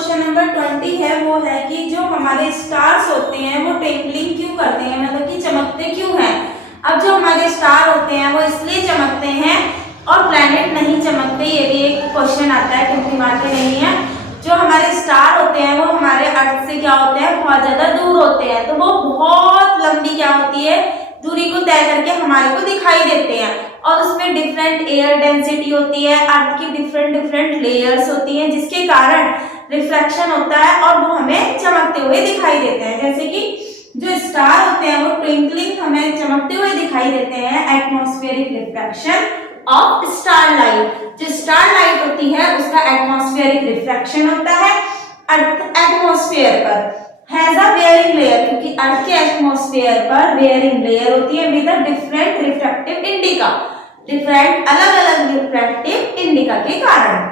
Question number 20 है वो है कि जो हमारे स्टार्स होते हैं वो ट्विंकलिंग क्यों करते हैं, मतलब कि चमकते क्यों हैं। अब जो हमारे स्टार होते हैं वो इसलिए चमकते हैं और प्लैनेट नहीं चमकते, ये भी एक क्वेश्चन आता है, क्योंकि मानते नहीं है। जो हमारे स्टार होते हैं वो हमारे अर्थ से क्या होते हैं, बहुत ज्यादा दूर होते हैं, तो वो बहुत लंबी क्या होती है, दूरी को तय करके हमारे को दिखाई देते हैं और उसमें डिफरेंट एयर डेंसिटी होती है, अर्थ की डिफरेंट लेयर्स होती हैं, जिसके कारण रिफ्लेक्शन होता है और वो हमें चमकते हुए दिखाई देते हैं। जैसे कि जो स्टार होते हैं वो ट्विंकलिंग हमें चमकते हुए दिखाई देते हैं, atmospheric reflection of star light. जो स्टार लाइट होती है उसका एटमॉस्फेरिक रिफ्लेक्शन होता है एटमॉस्फेयर पर हैज अ वेयरिंग लेयर, क्योंकि अर्थ के एटमॉस्फेयर पर वेयरिंग लेयर होती है with a different refractive indica, different अलग अलग रिफ्रैक्टिव इंडिका के कारण।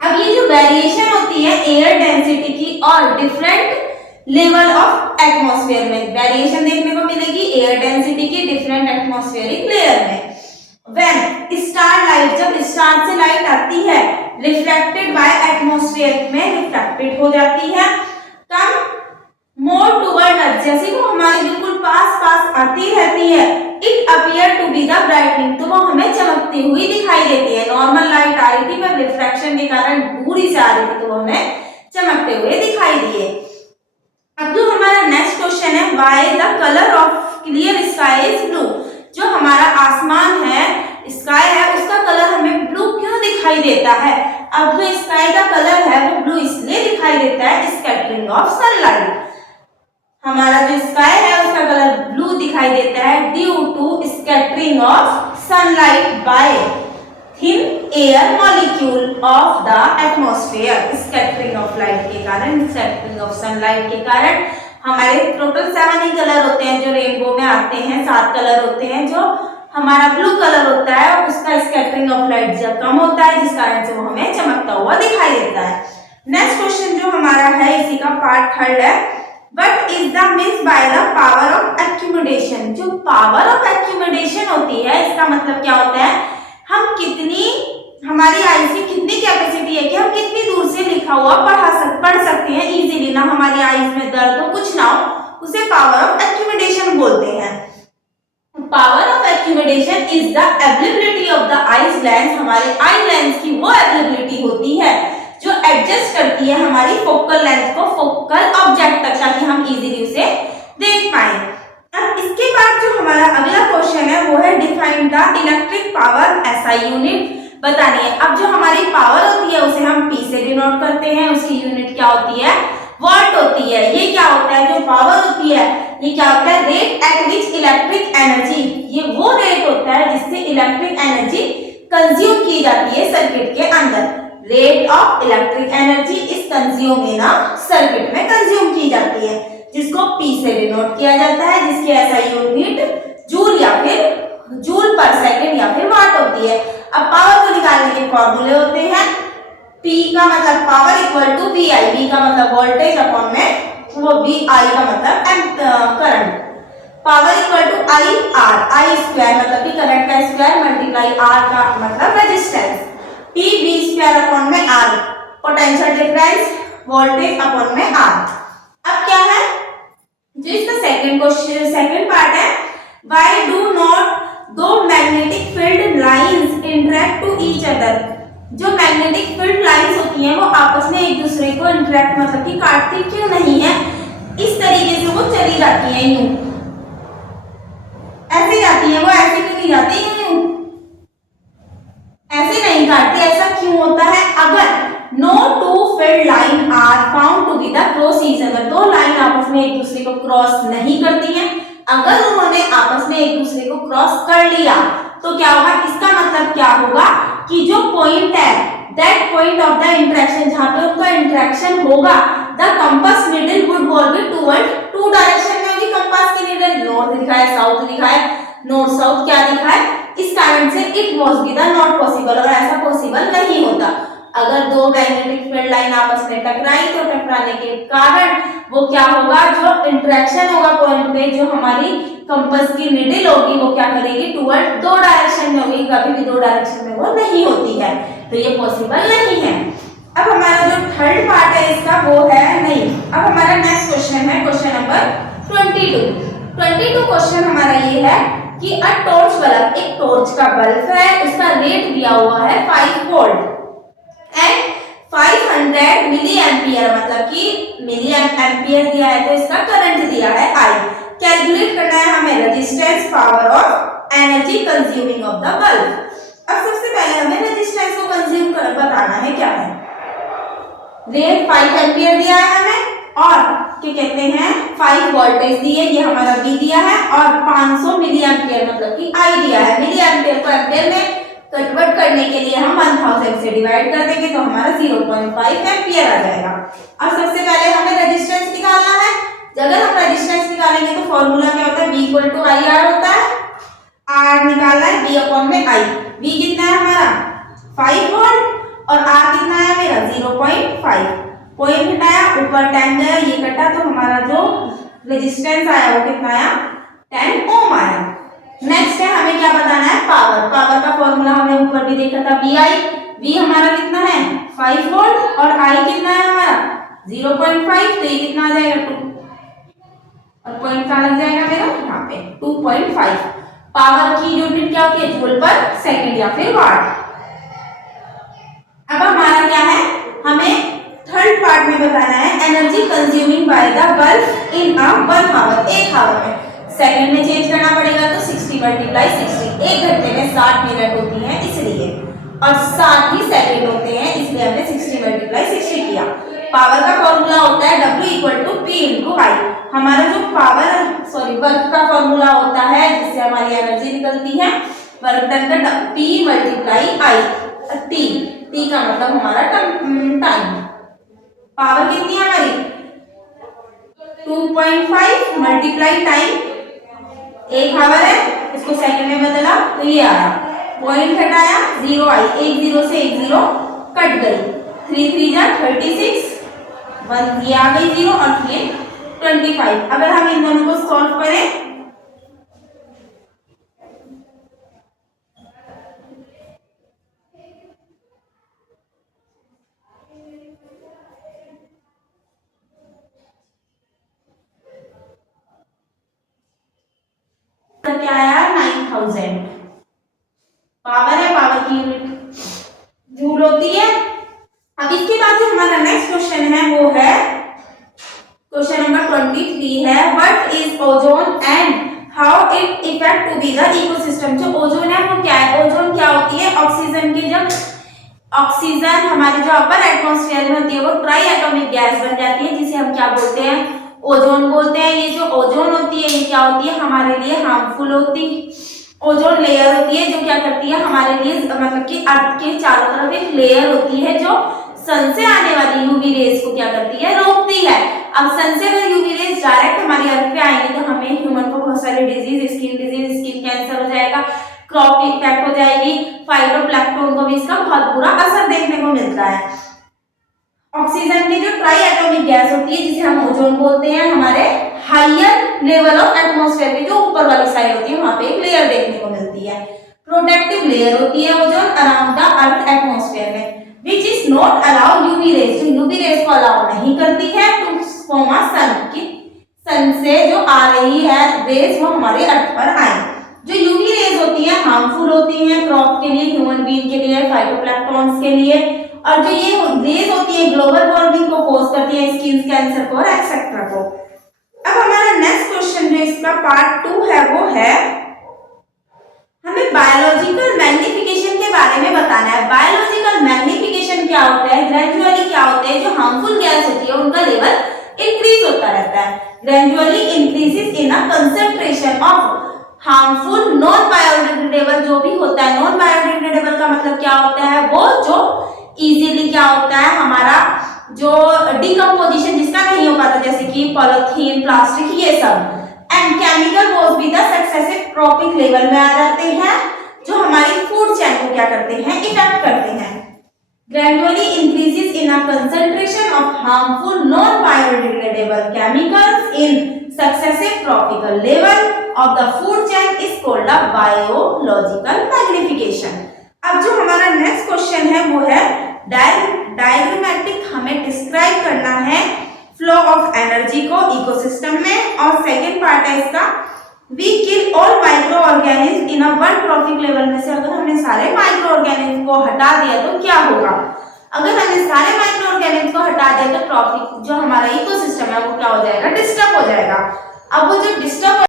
अब ये जो वेरिएशन होती है एयर डेंसिटी की और डिफरेंट लेवल ऑफ एटमॉस्फेयर में वेरिएशन देखने को मिलेगी एयर डेंसिटी की डिफरेंट एटमॉस्फेरिक लेयर में। व्हेन स्टार लाइट, जब स्टार से लाइट आती है रिफ्लेक्टेड बाय एटमॉस्फेयर में रिफ्लेक्टेड हो जाती है, कम मोर टुवर्ड अर्थ, जैसे वो हमारे बिल्कुल पास आती रहती है, it appear to be the brightening, तो वो हमें चमकती हुई दिखाई देती है। नॉर्मल लाइट आ रही थी पर रिफ्रैक्शन के कारण दूरी से आ रही थी, तो वो हमें चमकते हुए दिखाई दिए। अब जो हमारा नेक्स्ट क्वेश्चन है, why the colour of clear sky is blue, जो हमारा आसमान है, स्काई है, उसका कलर हमें ब्लू क्यों दिखाई देता है। अब जो स्काई का कलर है वो ब्लू इसलिए दिखाई देता है, स्कैटरिंग ऑफ सनलाइट। हमारा जो स्काई है उसका कलर ब्लू दिखाई देता है due to scattering of sunlight by thin air molecule of the atmosphere. Scattering of light के कारण, स्कैटरिंग ऑफ सनलाइट के कारण हमारे टोटल 7 ही कलर होते हैं जो रेनबो में आते हैं, 7 कलर होते हैं। जो हमारा ब्लू कलर होता है उसका स्कैटरिंग ऑफ लाइट जब कम होता है, जिस कारण से वो हमें चमकता हुआ दिखाई देता है। नेक्स्ट क्वेश्चन जो हमारा है इसी का पार्ट 3 है, what is the means by the power of accumulation. जो पावर ऑफ एक्यूमुलेशन होती है इसका मतलब क्या होता है, हम कितनी, हमारी आई की कितनी कैपेसिटी है कि हम कितनी दूर से लिखा हुआ पढ़ सकते हैं इजीली, ना हमारी आईज में दर्द हो, कुछ ना हो, उसे पावर ऑफ एक्यूमुलेशन बोलते हैं। Power of accumulation is the ability of the eyes lens, हमारे आई लेंस की वो एबिलिटी होती है जो एडजस्ट करती है हमारी फोकल लेंथ को फोकल ऑब्जेक्ट तक, ताकि हम इजीली उसे देख पाए। अब इसके बाद जो हमारा अगला क्वेश्चन है वो है define the electric power, SI unit बतानी है। अब जो हमारी पावर होती है उसे हम पी से डिनोट करते हैं, उसकी यूनिट क्या होती है, वॉट होती है। ये क्या होता है, जो पावर होती है ये क्या होता है, rate at which electric energy, ये वो रेट होता है जिससे इलेक्ट्रिक एनर्जी कंज्यूम की जाती है सर्किट के अंदर। Rate of electric energy is consume in a circuit में कंज्यूम की जाती है, जिसको पी से डिनोट किया जाता है, जिसकी एसआई यूनिट जूल या फिर जूल पर सेकंड या फिर वाट होती है। अब पावर को निकालने के फॉर्मूले होते हैं, P का मतलब power equal to VI, V का मतलब वोल्टेज अपॉन में वो VI का मतलब current, power equal to IR, I square मतलब कि करंट का स्क्वायर मल्टीप्लाई R का मतलब resistance, P V square upon में R, potential difference voltage upon में R। अब क्या है, जो इसका सेकंड क्वेश्चन, सेकंड पार्ट है, व्हाई डू नॉट दो magnetic field lines interact to each other. जो मैग्नेटिक फील्ड लाइंस होती हैं वो आपस में एक दूसरे को इंटरेक्ट मतलब कि काटती क्यों नहीं है, इस तरीके से वो चली जाती है, यूं ऐसे जाती है, वो ऐसे क्यों नहीं जाती, यूं ऐसे नहीं काटती, ऐसा क्यों होता है। अगर no two field line are found to be the cross each other, दो लाइन आपस में एक दूसरे को क्रॉस नहीं करती हैं, अगर उन्होंने आपस में एक दूसरे को क्रॉस कर लिया तो क्या होगा, इसका मतलब क्या होगा कि जो पॉइंट है that point of the interaction, जहां पे उनका इंटरेक्शन होगा, the compass needle would always toward to direction में होगी। कंपास की नीडल नॉर्थ दिखाए, साउथ दिखाए, नॉर्थ साउथ क्या दिखाए, इस कारण से it was be the not possible, और ऐसा पॉसिबल नहीं होता। अगर दो मैग्नेटिक फील्ड लाइन आपस में टकराई तो टकराने के कारण वो क्या होगा, जो इंटरेक्शन होगा पॉइंट पे, जो हमारी कंपास की नीडल होगी वो क्या करेगी, टुवर्ड दो डायरेक्शन में होगी, कभी भी दो डायरेक्शन में वो नहीं होती है, तो ये पॉसिबल नहीं है। अब हमारा जो थर्ड पार्ट है 22 क्वेश्चन हमारा ये है कि अ टॉर्च बल्ब, एक टॉर्च का बल्ब है, उसका रेट दिया हुआ है 5 वोल्ट एंड 500 मिली एम्पियर, मतलब कि मिली एम्पियर दिया है तो इसका करंट दिया है I। कैलकुलेट करना है हमें रेजिस्टेंस, पावर और energy consuming of the bulb. अब सबसे पहले हमें रेजिस्टेंस को कंज्यूम कर बताना है क्या है। रेट 5 एम्पियर दिया है हमें और क्या कहते हैं 5 वोल्टेज दिए, ये हमारा V दिया है, और 500 मिली एम्पियर मतलब कि I दिया है। मिली एम्पियर को एम्पियर में कन्वर्ट करने के लिए हम 1000 से डिवाइड कर देंगे तो हमारा 0.5 एम्पियर आ जाएगा। अब सबसे पहले हमें रेजिस्टेंस निकालना है। अगर हम रेजिस्टेंस निकालेंगे तो फॉर्मूला क्या होता है, V = IR होता है। R निकालना है V/I। V कितना है हमारा 5 वोल्ट और R कितना है मेरा 0.5। पॉइंट हटाया, ऊपर 10 गया, ये कटा तो हमारा जो रेजिस्टेंस आया वो कितना आया 10 ओम आया। नेक्स्ट है हमें क्या बताना है, पावर। पावर का फॉर्मूला हमने ऊपर भी देखा था VI। V हमारा कितना है 5 वोल्ट और I कितना है हमारा 0.5, तो ये कितना आ जाएगा 2 और पॉइंट का लग जाएगा मेरा यहाँ पे 2.5। पावर की यूनिट क्या होती है, जूल पर सेकंड या फिर वाट। अब हमारा क्या है, हमें थर्ड पार्ट में बताना है energy consuming by the bulb in a 1 hour, 1 hour में। सेकंड में चेंज करना पड़ेगा तो 60 × 60, 1 घंटे में 60 मिनट होती है इसलिए, और 60 ही सेकंड होते हैं इसलिए हमने 60 × 60 किया। पावर का फॉर्मूला होता है W = P × I। हमारा जो वर्क का फॉर्मूला होता है जिससे हमारी एनर्जी निकलती है, वर्क डन का P × I, T का मतलब हमारा टाइम। पावर कितनी है हमारी 2.5 मल्टीप्लाई टाइम, 1 आवर है, इसको सेकंड में बदला तो ये आया, पॉइंट हटाया 0 आई, 1 0 से 1 0 कट गई, 3 3 जा 36, 1 ये आ गई 0 और ये 25। अगर हम इन दोनों को सॉल्व करें तो क्या आया 9000। पावर है, पावर की यूनिट जूल होती है। अब इसके बाद जो हमारा नेक्स्ट क्वेश्चन है वो है क्वेश्चन नंबर 23 है, what is ozone and how it effect to be the ecosystem. जो ओजोन है वो क्या है, ओजोन क्या होती है, ऑक्सीजन की, जब ऑक्सीजन हमारे जो अपर एटमॉस्फेयर में होती है वो ट्राई एटॉमिक गैस बन जाती है जिसे हम क्या बोलते हैं, ओजोन बोलते हैं। ये जो ओजोन होती है ये क्या होती है, हमारे लिए हार्मफुल होती है। ओजोन लेयर होती है जो क्या करती है हमारे लिए, मतलब कि अर्थ के चारों तरफ एक लेयर होती है जो सन से आने वाली यूवी रेज को क्या करती है, रोकती है। अब सन से अगर यूवी रेज डायरेक्ट हमारी अर्थ पे आएंगे तो हमें ह्यूमन को बहुत सारे डिजीज, स्किन कैंसर हो जाएगा, क्रॉप इफेक्ट हो जाएगी, फाइटोप्लैंक्टन को भी इसका बहुत बुरा असर देखने को मिलता है। ऑक्सीजन की जो ट्राई एटॉमिक गैस होती है जिसे हम ओजोन बोलते हैं, हमारे हायर लेवल ऑफ एटमॉस्फेयर की जो ऊपर वाली साइड होती है वहां पे एक लेयर देखने को मिलती है, प्रोटेक्टिव लेयर होती है ozone around the earth atmosphere में, which is not allow UV rays, जो यूवी रेज को अलाउ नहीं करती है टू फॉर्म अ सन, की सन से जो आ रही है रेज वो हमारे अर्थ पर आए। जो यूवी रेज होती है हार्मफुल होती है क्रॉप के लिए, ह्यूमन बीइंग के लिए, फाइटोप्लैंक्टन्स के लिए, और जो ये रेज होती है ग्लोबल वार्मिंग को कॉज करती है, स्किन कैंसर को और एक्सेट्रा को। अब हमारा नेक्स्ट क्वेश्चन जो इसका पार्ट 2 है वो है, हमें बायोलॉजिकल मैग्निफिकेशन के बारे में बताना है। बायोलॉजिकल मैग्निफिकेशन क्या होता है, ग्रेजुअली क्या होते हैं, जो हार्मफुल गैस होती है उनका लेवल इंक्रीज होता रहता है, gradually increases in a concentration of harmful non biodegradable, जो भी होता है नॉन बायोडिग्रेडेबल का मतलब क्या होता है, वो जो इजीली क्या होता है हमारा जो डिकम्पोजिशन जिसका नहीं हो पाता, जैसे कि पॉलीथीन, प्लास्टिक, ये सब, एंड केमिकल वॉज भी द सक्सेसिव ट्रॉपिक लेवल में आ जाते हैं जो हमारी फूड चेन को क्या करते हैं, इफेक्ट करते हैं। Gradually increases in a concentration of harmful non biodegradable chemicals in successive tropical level of the food chain is called a biological magnification. अब जो हमारा नेक्स्ट क्वेश्चन है वो है डायग्रामेटिक, हमें डिस्क्राइब करना है फ्लो ऑफ एनर्जी को इकोसिस्टम में। और सेकेंड पार्ट है इसका, we kill all microorganism in a one trophic level में से अगर हमने सारे माइक्रो ऑर्गेनिज्म को हटा दिया तो क्या होगा? अगर हमने सारे माइक्रो ऑर्गेनिज्म को हटा दिया तो ट्रॉफिक जो हमारा इकोसिस्टम है वो क्या हो जाएगा? डिस्टर्ब हो जाएगा। अब वो जब डिस्टर्ब